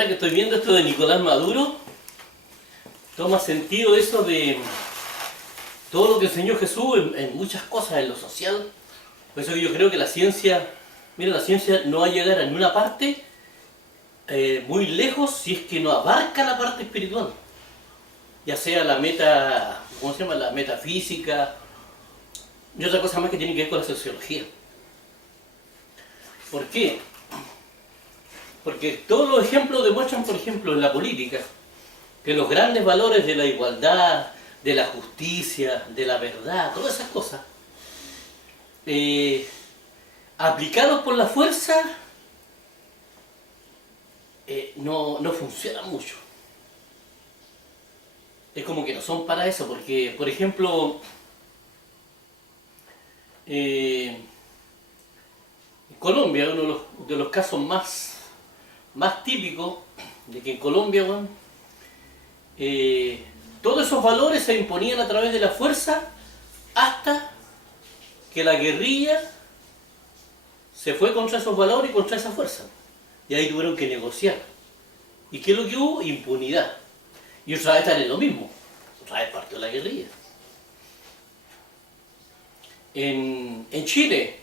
ahora que estoy viendo esto de Nicolás Maduro, toma sentido eso de todo lo que enseñó Jesús en muchas cosas, en lo social. Por eso que yo creo que la ciencia, mira, la ciencia no va a llegar a ninguna parte muy lejos si es que no abarca la parte espiritual. Ya sea la meta, ¿cómo se llama? La metafísica y otra cosa más que tiene que ver con la sociología. ¿Por qué? Porque todos los ejemplos demuestran, por ejemplo, en la política, que los grandes valores de la igualdad, de la justicia, de la verdad, todas esas cosas, aplicados por la fuerza, no funcionan mucho. Es como que no son para eso, porque, por ejemplo, en Colombia, uno de los casos más típicos, de que en Colombia, bueno, todos esos valores se imponían a través de la fuerza hasta que la guerrilla se fue contra esos valores y contra esa fuerza. Y ahí tuvieron que negociar. ¿Y qué es lo que hubo? Impunidad. Y otra vez están en lo mismo. Otra vez partió la guerrilla. En Chile,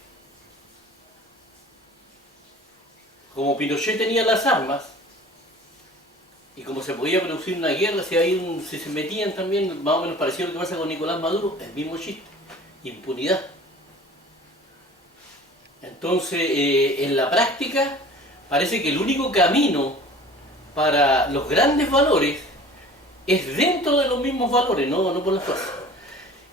como Pinochet tenía las armas, y como se podía producir una guerra, si se metían también, más o menos parecido a lo que pasa con Nicolás Maduro, el mismo chiste, impunidad. Entonces, en la práctica, parece que el único camino para los grandes valores es dentro de los mismos valores, no por la fuerza.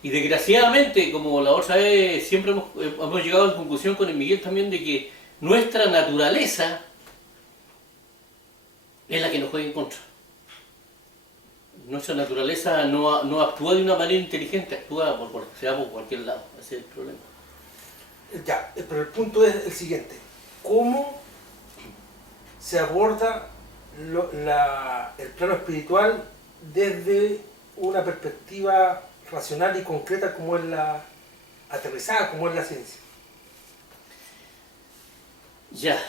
Y desgraciadamente, como la otra vez siempre hemos llegado a la conclusión con el Miguel también, de que nuestra naturaleza es la que nos juega en contra. Nuestra naturaleza no actúa de una manera inteligente, actúa se va por cualquier lado. Ese es el problema. Ya, pero el punto es el siguiente. ¿Cómo se aborda el plano espiritual desde una perspectiva racional y concreta como es la aterrizada, como es la ciencia? Ya,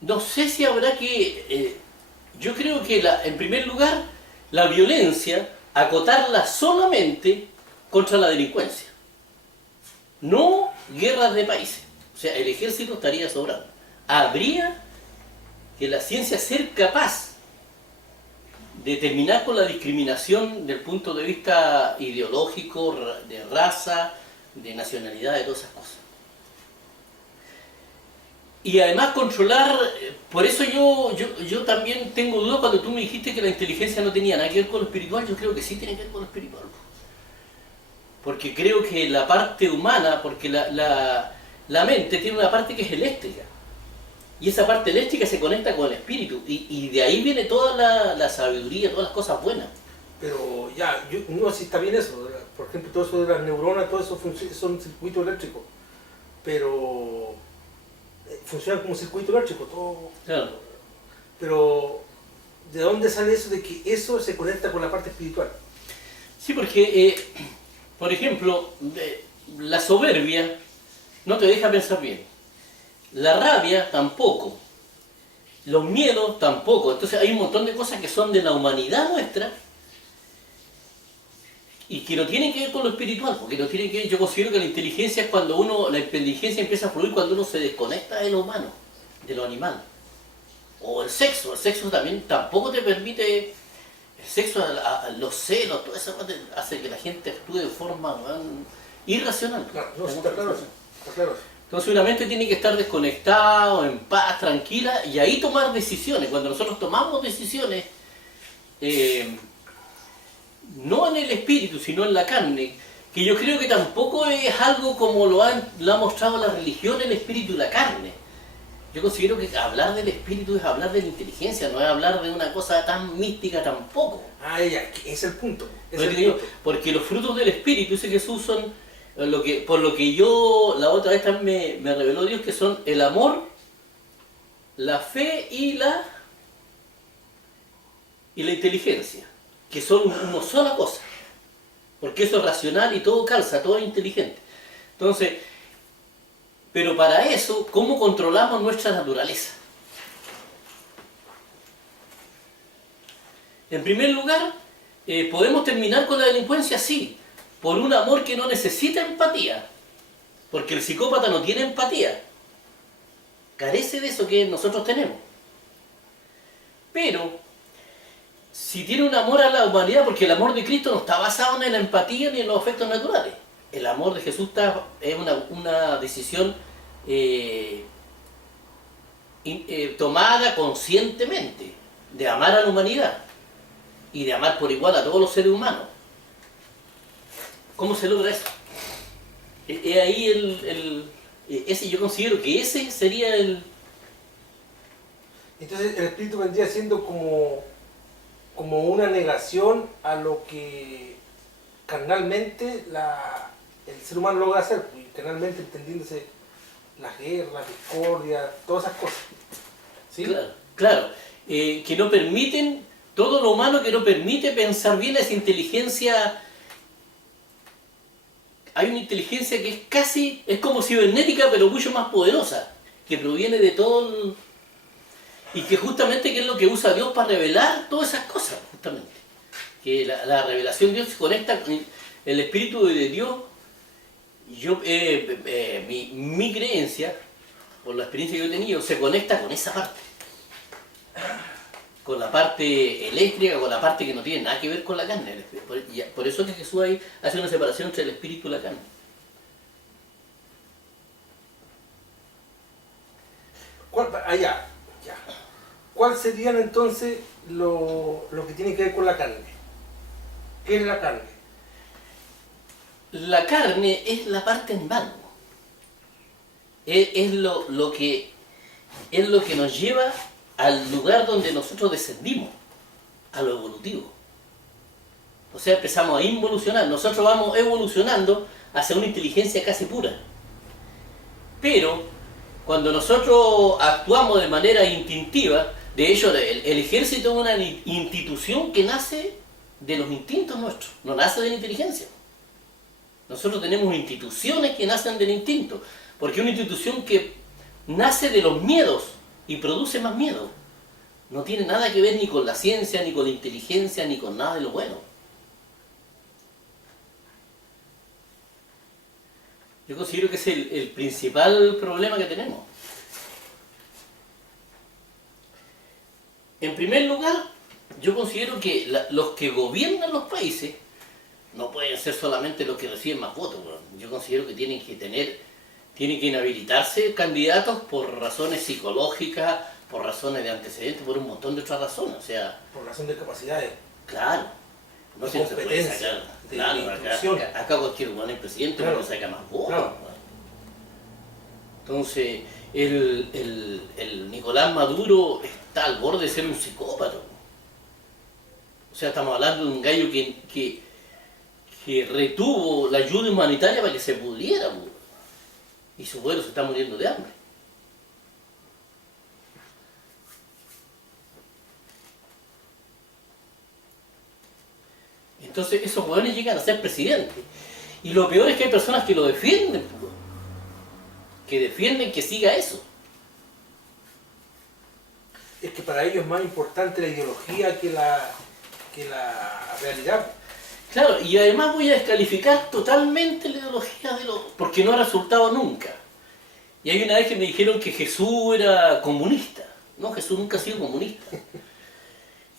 no sé si habrá que... yo creo que, en primer lugar, la violencia, acotarla solamente contra la delincuencia. No guerras de países. O sea, el ejército estaría sobrado. Habría que la ciencia ser capaz de terminar con la discriminación del punto de vista ideológico, de raza, de nacionalidad, de todas esas cosas. Y además controlar, por eso yo también tengo duda cuando tú me dijiste que la inteligencia no tenía nada que ver con lo espiritual. Yo creo que sí tiene que ver con lo espiritual. Porque creo que la parte humana, porque la mente tiene una parte que es eléctrica. Y esa parte eléctrica se conecta con el espíritu. Y de ahí viene toda la sabiduría, todas las cosas buenas. Pero ya, no sé si está bien eso. Por ejemplo, todo eso de las neuronas, todo eso son circuitos eléctricos. Pero funcionan como circuito eléctrico, todo. Claro. Pero, ¿de dónde sale eso de que eso se conecta con la parte espiritual? Sí, porque, por ejemplo, la soberbia no te deja pensar bien. La rabia tampoco. Los miedos tampoco. Entonces hay un montón de cosas que son de la humanidad nuestra y que no tienen que ver con lo espiritual, porque no tienen que ver, yo considero que la inteligencia es cuando la inteligencia empieza a fluir cuando uno se desconecta de lo humano, de lo animal. O el sexo también tampoco te permite, el sexo, los celos, todo eso hace que la gente actúe de forma irracional. Claro, no, está claro, está claro. Entonces una mente tiene que estar desconectada, en paz, tranquila, y ahí tomar decisiones. Cuando nosotros tomamos decisiones, no en el espíritu, sino en la carne, que yo creo que tampoco es algo como lo ha mostrado la religión, el espíritu y la carne. Yo considero que hablar del espíritu es hablar de la inteligencia, no es hablar de una cosa tan mística tampoco. Ah, ya, es el punto. Porque los frutos del espíritu, dice Jesús, son por lo que la otra vez también me reveló Dios, que son el amor, la fe y la inteligencia, que son una sola cosa, porque eso es racional y todo calza, todo es inteligente. Entonces, Pero para eso, ¿cómo controlamos nuestra naturaleza? En primer lugar, podemos terminar con la delincuencia, sí, por un amor que no necesita empatía, porque el psicópata no tiene empatía, carece de eso que nosotros tenemos. Pero, si tiene un amor a la humanidad, porque el amor de Cristo no está basado en la empatía ni en los afectos naturales. El amor de Jesús es una decisión tomada conscientemente, de amar a la humanidad y de amar por igual a todos los seres humanos. ¿Cómo se logra eso? Ahí ese, yo considero que ese sería el... Entonces el espíritu vendría siendo como una negación a lo que carnalmente el ser humano logra hacer, y carnalmente entendiéndose las guerras, la discordia, todas esas cosas. ¿Sí? Claro, claro. Que no permiten, todo lo humano que no permite pensar bien, esa inteligencia. Hay una inteligencia que es como cibernética, pero mucho más poderosa, que proviene de todo y que justamente que es lo que usa Dios para revelar todas esas cosas, justamente. Que la revelación de Dios se conecta con el Espíritu de Dios. Mi creencia, por la experiencia que yo he tenido, se conecta con esa parte. Con la parte eléctrica, con la parte que no tiene nada que ver con la carne. Por eso es que Jesús ahí hace una separación entre el espíritu y la carne. Ya. ¿Cuál serían entonces lo que tiene que ver con la carne? ¿Qué es la carne? La carne es la parte en vano. Es lo que nos lleva al lugar donde nosotros descendimos, a lo evolutivo. O sea, empezamos a involucionar. Nosotros vamos evolucionando hacia una inteligencia casi pura. Pero, cuando nosotros actuamos de manera instintiva, de hecho, el ejército es una institución que nace de los instintos nuestros, no nace de la inteligencia. Nosotros tenemos instituciones que nacen del instinto, porque es una institución que nace de los miedos y produce más miedo. No tiene nada que ver ni con la ciencia, ni con la inteligencia, ni con nada de lo bueno. Yo considero que es el principal problema que tenemos. En primer lugar, yo considero que los que gobiernan los países no pueden ser solamente los que reciben más votos. Bueno, yo considero que tienen que inhabilitarse candidatos por razones psicológicas, por razones de antecedentes, por un montón de otras razones. O sea, Por razón de capacidades. claro, no De se puede competencia, sacar. de Claro, instrucción. acá cualquier buen presidente Claro. no saca más votos. Claro. Bueno. Entonces, el Nicolás Maduro está al borde de ser un psicópata. O sea, estamos hablando de un gallo que retuvo la ayuda humanitaria para que se pudiera, y su pueblo se está muriendo de hambre. Entonces esos jóvenes llegan a ser presidentes. Y lo peor es que hay personas que lo defienden, que defienden que siga eso. Es que para ellos es más importante la ideología que la realidad. Claro, y además voy a descalificar totalmente la ideología porque no ha resultado nunca. Y hay una vez que me dijeron que Jesús era comunista. No, Jesús nunca ha sido comunista.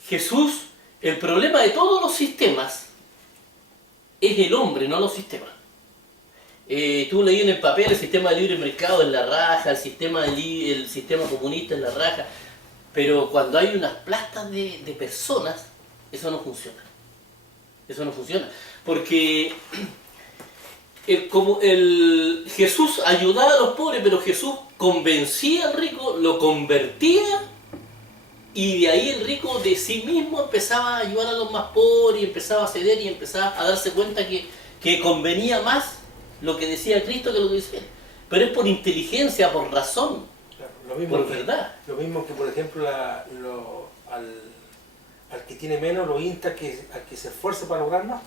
Jesús, el problema de todos los sistemas es el hombre, no los sistemas. Tú leí en el papel el sistema de libre mercado en la raja, el sistema comunista en la raja, pero cuando hay unas plastas de personas, eso no funciona. Eso no funciona. Porque Jesús ayudaba a los pobres, pero Jesús convencía al rico, lo convertía, y de ahí el rico de sí mismo empezaba a ayudar a los más pobres, y empezaba a ceder y empezaba a darse cuenta que convenía más lo que decía Cristo que lo que decía él. Pero es por inteligencia, por razón, Claro, lo mismo por que, verdad. Lo mismo que, por ejemplo, al que tiene menos lo insta a que se esfuerce para lograr más.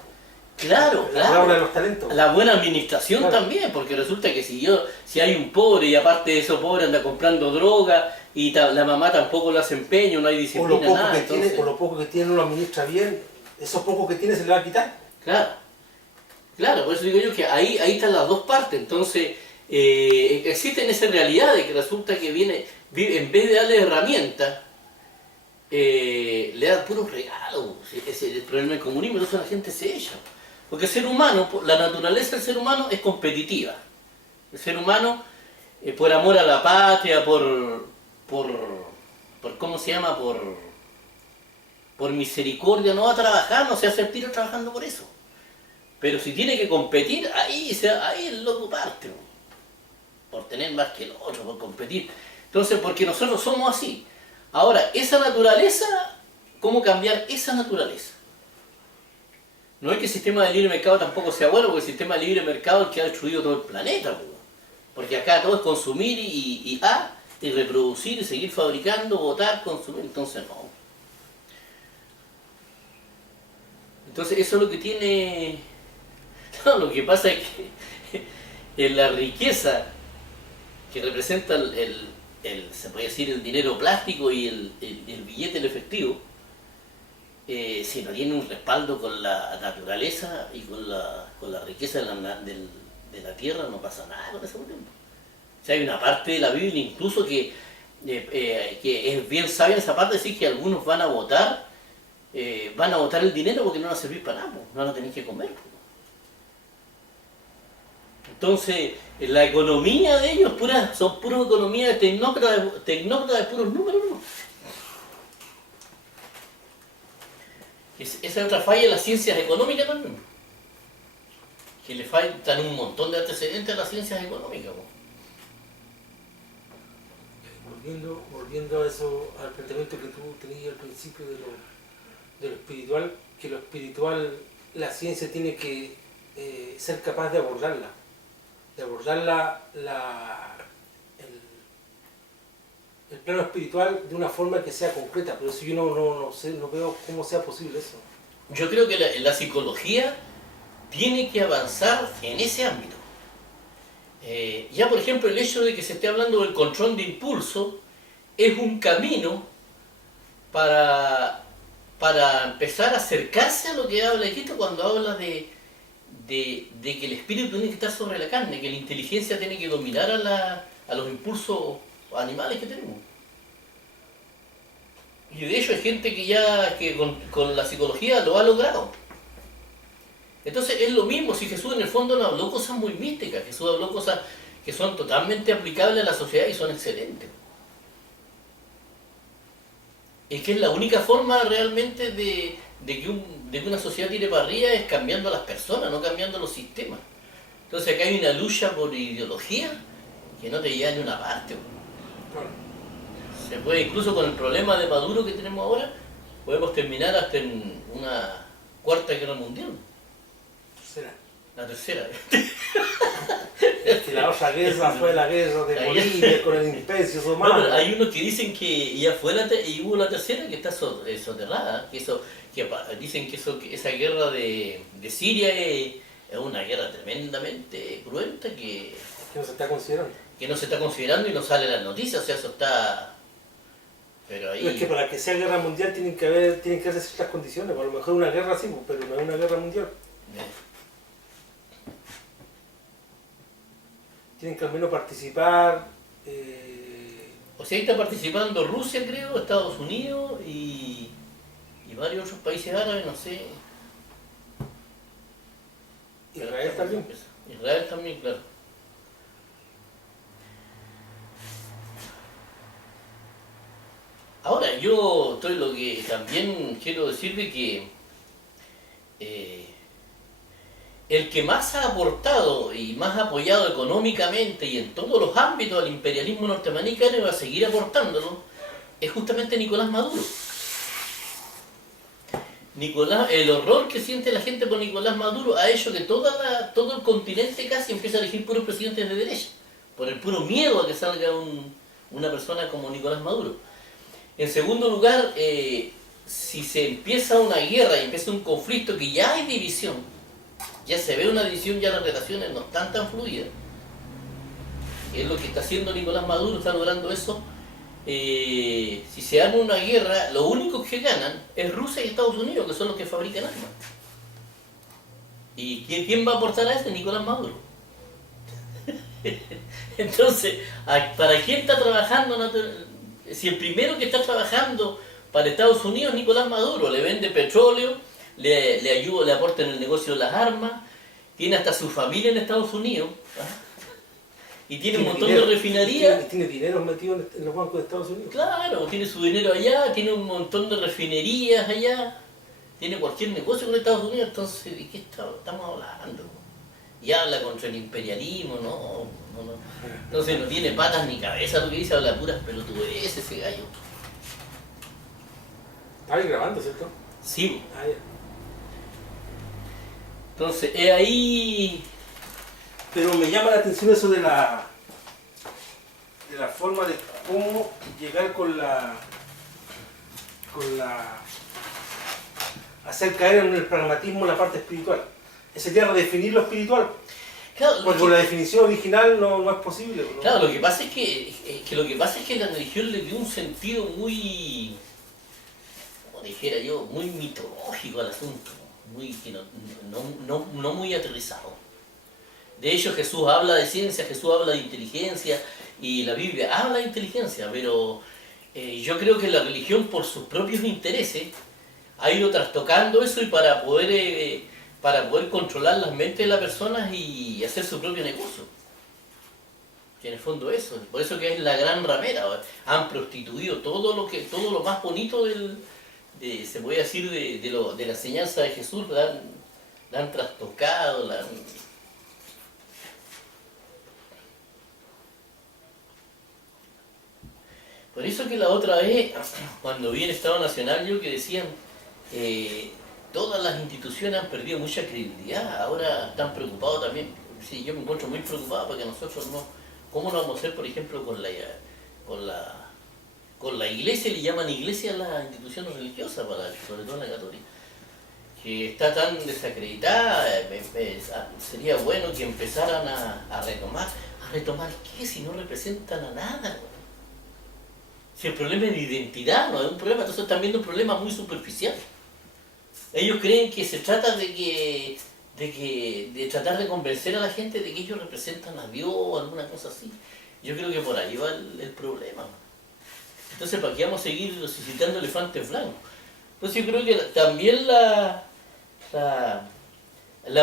Claro, La palabra de claro. los talentos. La buena administración Claro. también, porque resulta que si hay un pobre y aparte de eso pobre anda comprando droga y la mamá tampoco lo hace empeño, no hay O lo disciplina, poco nada, que tiene, entonces, o lo poco que tiene no lo administra bien, esos pocos que tiene se le va a quitar. claro, claro, por eso digo yo que ahí están las dos partes, entonces existen esa realidad de que resulta que en vez de darle herramientas, le dan puros regalos. Ese es el problema del comunismo, entonces la gente se echa. Porque el ser humano, la naturaleza del ser humano es competitiva. El ser humano, por amor a la patria, por ¿cómo se llama? Por misericordia, no va a trabajar, no se hace el tiro trabajando por eso. Pero si tiene que competir, ahí el loco parte, ¿no? Por tener más que el otro, por competir. Entonces, porque nosotros somos así. Ahora, esa naturaleza, ¿cómo cambiar esa naturaleza? No es que el sistema de libre mercado tampoco sea bueno, porque el sistema de libre mercado es el que ha destruido todo el planeta, pues. Porque acá todo es consumir y reproducir y seguir fabricando, botar, consumir, entonces no. Entonces eso es lo que tiene... No, lo que pasa es que en la riqueza que representa se puede decir, el dinero plástico y el billete, el efectivo, si no tiene un respaldo con la naturaleza y con la riqueza de la tierra, no pasa nada con ese tiempo. O sea, hay una parte de la Biblia incluso que es bien sabia en esa parte, decir que algunos van a votar el dinero porque no van a servir para nada, no van a tener que comer. Entonces, la economía de ellos son puras economías de tecnócratas de puros números, ¿no? Esa es otra falla de las ciencias económicas también. Que le faltan un montón de antecedentes a las ciencias económicas, ¿no? Volviendo a eso, al planteamiento que tú tenías al principio de lo espiritual, que lo espiritual, la ciencia tiene que ser capaz de abordarla el plano espiritual de una forma que sea concreta, pero eso yo no sé, no veo cómo sea posible eso. Yo creo que la psicología tiene que avanzar en ese ámbito. Ya por ejemplo el hecho de que se esté hablando del control de impulso es un camino para empezar a acercarse a lo que habla Egipto cuando habla de que el espíritu tiene que estar sobre la carne, que la inteligencia tiene que dominar a los impulsos animales que tenemos. Y de hecho hay gente que con la psicología lo ha logrado. Entonces es lo mismo, si Jesús en el fondo no habló cosas muy místicas, Jesús habló cosas que son totalmente aplicables a la sociedad y son excelentes. Es que es la única forma realmente de que una sociedad tire para arriba es cambiando a las personas, no cambiando los sistemas. Entonces acá hay una lucha por ideología que no te lleva ni una parte. Se puede, incluso con el problema de Maduro que tenemos ahora, podemos terminar hasta en una cuarta guerra mundial. La tercera. Es que la otra guerra fue la guerra de Bolivia con el Imperio Otomano. No, pero hay unos que dicen que ya fue y hubo la tercera que está soterrada, que dicen que esa guerra de Siria es una guerra tremendamente cruenta que no se está considerando. Que no se está considerando y no sale en las noticias, o sea, eso está... Pero ahí... Es que para que sea guerra mundial tienen que haber ciertas condiciones, a lo mejor una guerra sí, pero no es una guerra mundial. Tienen que al menos participar. O sea, ahí está participando Rusia, creo, Estados Unidos y varios otros países árabes, no sé. Israel también. Israel también, claro. Ahora, yo lo que también quiero decirle que el que más ha aportado y más ha apoyado económicamente y en todos los ámbitos al imperialismo norteamericano y va a seguir aportándolo es justamente Nicolás Maduro. El horror que siente la gente por Nicolás Maduro ha hecho que todo el continente casi empiece a elegir puros presidentes de derecha, por el puro miedo a que salga una persona como Nicolás Maduro. En segundo lugar, si se empieza una guerra y empieza un conflicto que ya hay división, Ya se ve una división, ya las relaciones no están tan fluidas. Es lo que está haciendo Nicolás Maduro, está logrando eso. Si se arma una guerra, lo único que ganan es Rusia y Estados Unidos, que son los que fabrican armas. ¿Y quién va a aportar a eso? Nicolás Maduro. Entonces, ¿para quién está trabajando? Si el primero que está trabajando para Estados Unidos es Nicolás Maduro, le vende petróleo, le ayuda, le aporta en el negocio de las armas, tiene hasta su familia en Estados Unidos, ¿ah? Y tiene un montón de refinerías. Tiene dinero metido en los bancos de Estados Unidos. Claro, tiene su dinero allá, tiene un montón de refinerías allá, tiene cualquier negocio con Estados Unidos, entonces ¿de qué estamos hablando? Y habla contra el imperialismo, no. Entonces no tiene patas ni cabeza lo que dice, habla puras pelotudeces ese gallo. ¿Estaba grabando, cierto? Sí. Ah, ya. Entonces, es ahí. Pero me llama la atención eso de la forma de cómo llegar con la hacer caer en el pragmatismo la parte espiritual. Ese sería redefinir lo espiritual. Claro, porque con la definición original no es posible, ¿no? Claro, lo que pasa es que la religión le dio un sentido muy, como dijera yo, muy mitológico al asunto, no muy aterrizado. De hecho, Jesús habla de ciencia, Jesús habla de inteligencia, y la Biblia habla de inteligencia, pero yo creo que la religión, por sus propios intereses, ha ido trastocando eso y para poder controlar las mentes de las personas y hacer su propio negocio. Y en el fondo eso, por eso que es la gran ramera. Han prostituido todo lo más bonito se puede decir, de la enseñanza de Jesús, la han trastocado, Por eso que la otra vez, cuando vi el Estado Nacional, yo que decían, todas las instituciones han perdido mucha credibilidad, ahora están preocupados también. Sí, yo me encuentro muy preocupado porque nosotros ¿cómo lo vamos a hacer, por ejemplo, con la iglesia? Le llaman iglesia a las instituciones religiosas, sobre todo la católica, que está tan desacreditada. Sería bueno que empezaran a retomar. ¿A retomar qué? Si no representan a nada. Si el problema es de identidad, no es un problema, entonces están viendo un problema muy superficial. Ellos creen que se trata de tratar de convencer a la gente de que ellos representan a Dios o alguna cosa así. Yo creo que por ahí va el problema. Entonces, ¿para qué vamos a seguir resucitando elefantes blancos? Entonces yo creo que también la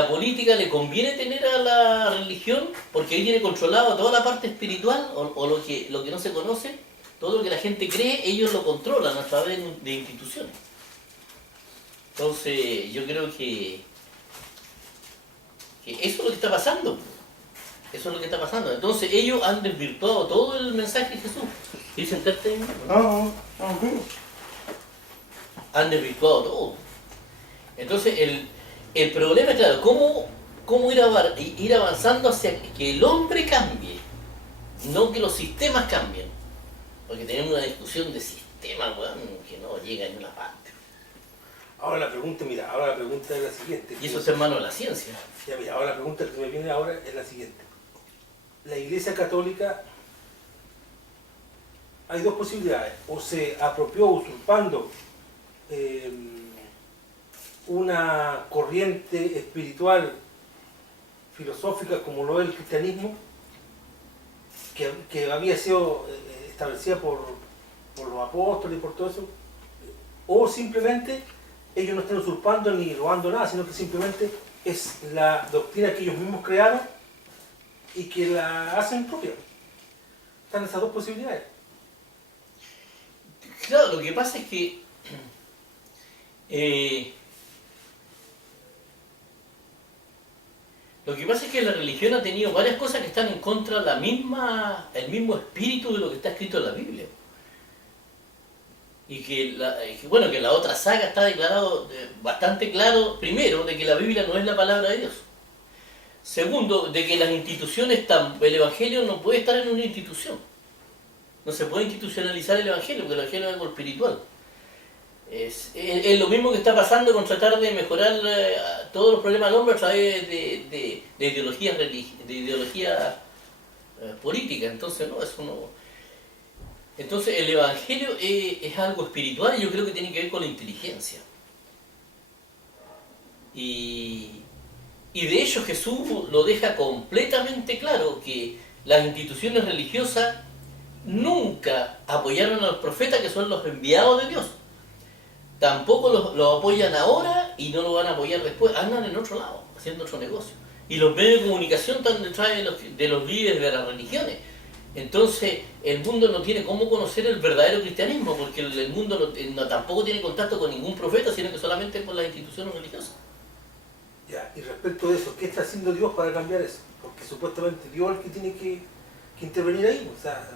política le conviene tener a la religión, porque ahí tiene controlado toda la parte espiritual, o lo que no se conoce. Todo lo que la gente cree, ellos lo controlan a través de instituciones. Entonces, yo creo que eso es lo que está pasando. Eso es lo que está pasando. Entonces, ellos han desvirtuado todo el mensaje de Jesús. ¿Quieres sentarte? No. Han desvirtuado todo. Entonces, el problema es, claro, cómo ir avanzando hacia que el hombre cambie, no que los sistemas cambien. Porque tenemos una discusión de sistemas, weón, que no llega en una parte. Ahora la pregunta es la siguiente. Y eso es hermano de la ciencia. Ya, mira, ahora la pregunta que me viene ahora es la siguiente. La Iglesia Católica, hay dos posibilidades. O se apropió usurpando una corriente espiritual, filosófica, como lo es el cristianismo, que había sido establecida por los apóstoles y por todo eso, o simplemente ellos no están usurpando ni robando nada, sino que simplemente es la doctrina que ellos mismos crearon y que la hacen propia. Están esas dos posibilidades. Claro, lo que pasa es que la religión ha tenido varias cosas que están en contra del mismo espíritu de lo que está escrito en la Biblia. Y que la otra saga está declarado bastante claro, primero, de que la Biblia no es la palabra de Dios. Segundo, de que las instituciones, el Evangelio no puede estar en una institución. No se puede institucionalizar el Evangelio, porque el Evangelio es algo espiritual. Es lo mismo que está pasando con tratar de mejorar todos los problemas del hombre a través de ideologías de ideología política. Entonces, no, eso no. Entonces, el Evangelio es algo espiritual y yo creo que tiene que ver con la inteligencia. Y de hecho Jesús lo deja completamente claro, que las instituciones religiosas nunca apoyaron a los profetas, que son los enviados de Dios. Tampoco los apoyan ahora y no lo van a apoyar después. Andan en otro lado, haciendo otro negocio. Y los medios de comunicación están detrás de los líderes de las religiones. Entonces, el mundo no tiene cómo conocer el verdadero cristianismo, porque el mundo tampoco tiene contacto con ningún profeta, sino que solamente con las instituciones religiosas. Ya, y respecto de eso, ¿qué está haciendo Dios para cambiar eso? Porque supuestamente Dios es el que tiene que intervenir ahí. O sea,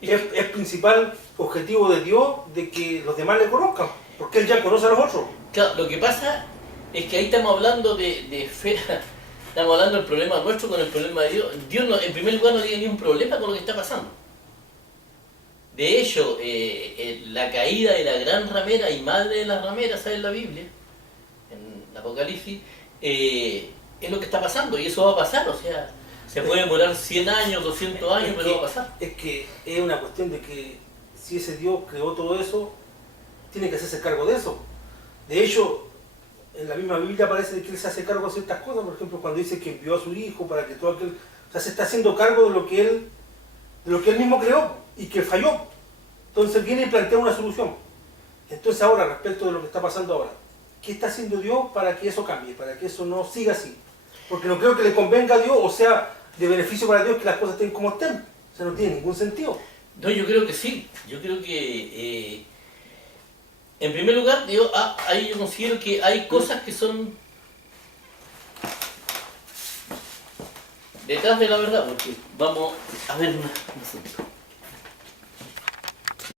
es principal objetivo de Dios de que los demás le conozcan, porque Él ya conoce a los otros. Claro, lo que pasa es que ahí estamos hablando de fe, estamos hablando del problema nuestro con el problema de Dios. Dios no, en primer lugar no tiene ningún problema con lo que está pasando. De hecho, la caída de la gran ramera y madre de las rameras, ¿sabes? En la Biblia, en el Apocalipsis, es lo que está pasando y eso va a pasar, o sea, se puede demorar 100 años, 200 años, pero va a pasar. Es que es una cuestión de que si ese Dios creó todo eso, tiene que hacerse cargo de eso. De hecho, en la misma Biblia parece que Él se hace cargo de ciertas cosas, por ejemplo, cuando dice que envió a su Hijo para que todo aquel... O sea, se está haciendo cargo de lo que Él mismo creó y que falló. Entonces viene y plantea una solución. Entonces ahora, respecto de lo que está pasando ahora, ¿qué está haciendo Dios para que eso cambie, para que eso no siga así? Porque no creo que le convenga a Dios, o sea, de beneficio para Dios que las cosas estén como estén. O sea, no tiene ningún sentido. No, yo creo que sí. Yo creo que, en primer lugar, ahí yo considero que hay cosas que son detrás de la verdad, porque vamos a ver un asunto.